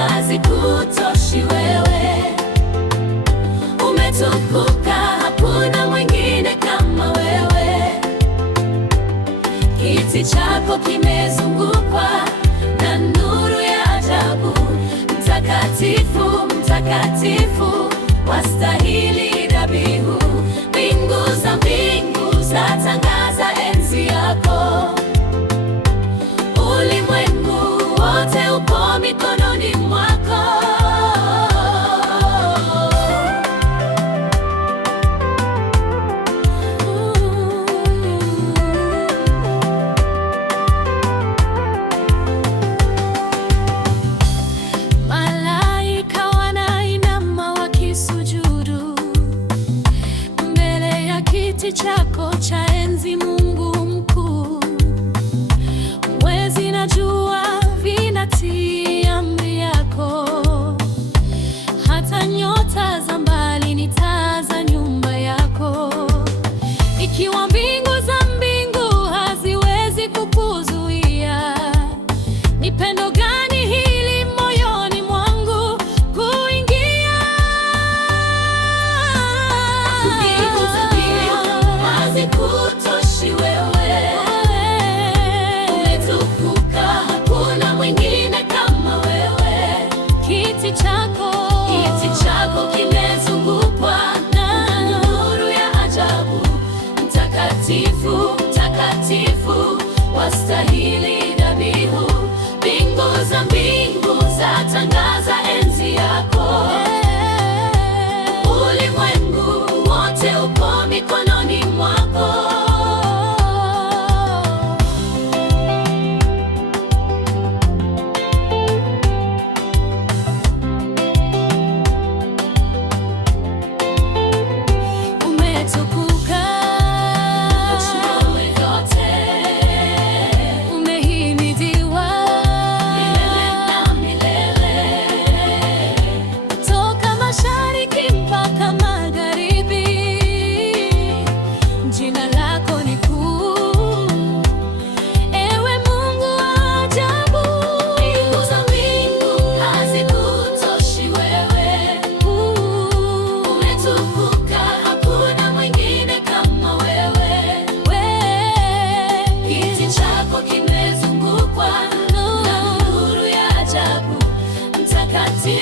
hazikutoshi wewe. Umetukuka, hakuna mwingine kama wewe. Kiti chako kimezungukwa na nuru ya ajabu. Mtakatifu, mtakatifu, wastahili dhabihu. Mbingu za mbingu zatangaza enzi yako. Ulimwengu wote upo mikononi mwako. Malaika wanainama wakisujudu mbele ya kiti chako cha enzi, Mungu mkuu. Mwezi na jua vinatii amri yako, hata nyota za mbali ni taa za nyumba yako. Ikiwa mbingu za mbingu haziwezi kukuzuia, ni pendo gani hili moyoni mwangu kuingia? Mbingu za mbingu hazikutoshi wewe. Umetukuka, hakuna mwingine kama wewe. Kiti chako kimezungukwa na nuru ya ajabu. Mtakatifu, mtakatifu, wastahili dhabihu. Mbingu za mbingu zatangaza enzi yako. Ulimwengu wote upo mikononi mwako. Umetukuka, umehimidiwa milele na milele. Toka mashariki mpaka magharibi, jina lako ni kuu. Ewe Mungu wa ajabu. Mbingu za mbingu hazikutoshi wewe. Umetukuka, hakuna mwingine kama wewe. Kiti chako kimezungukwa na nuru ya ajabu. Mtakatifu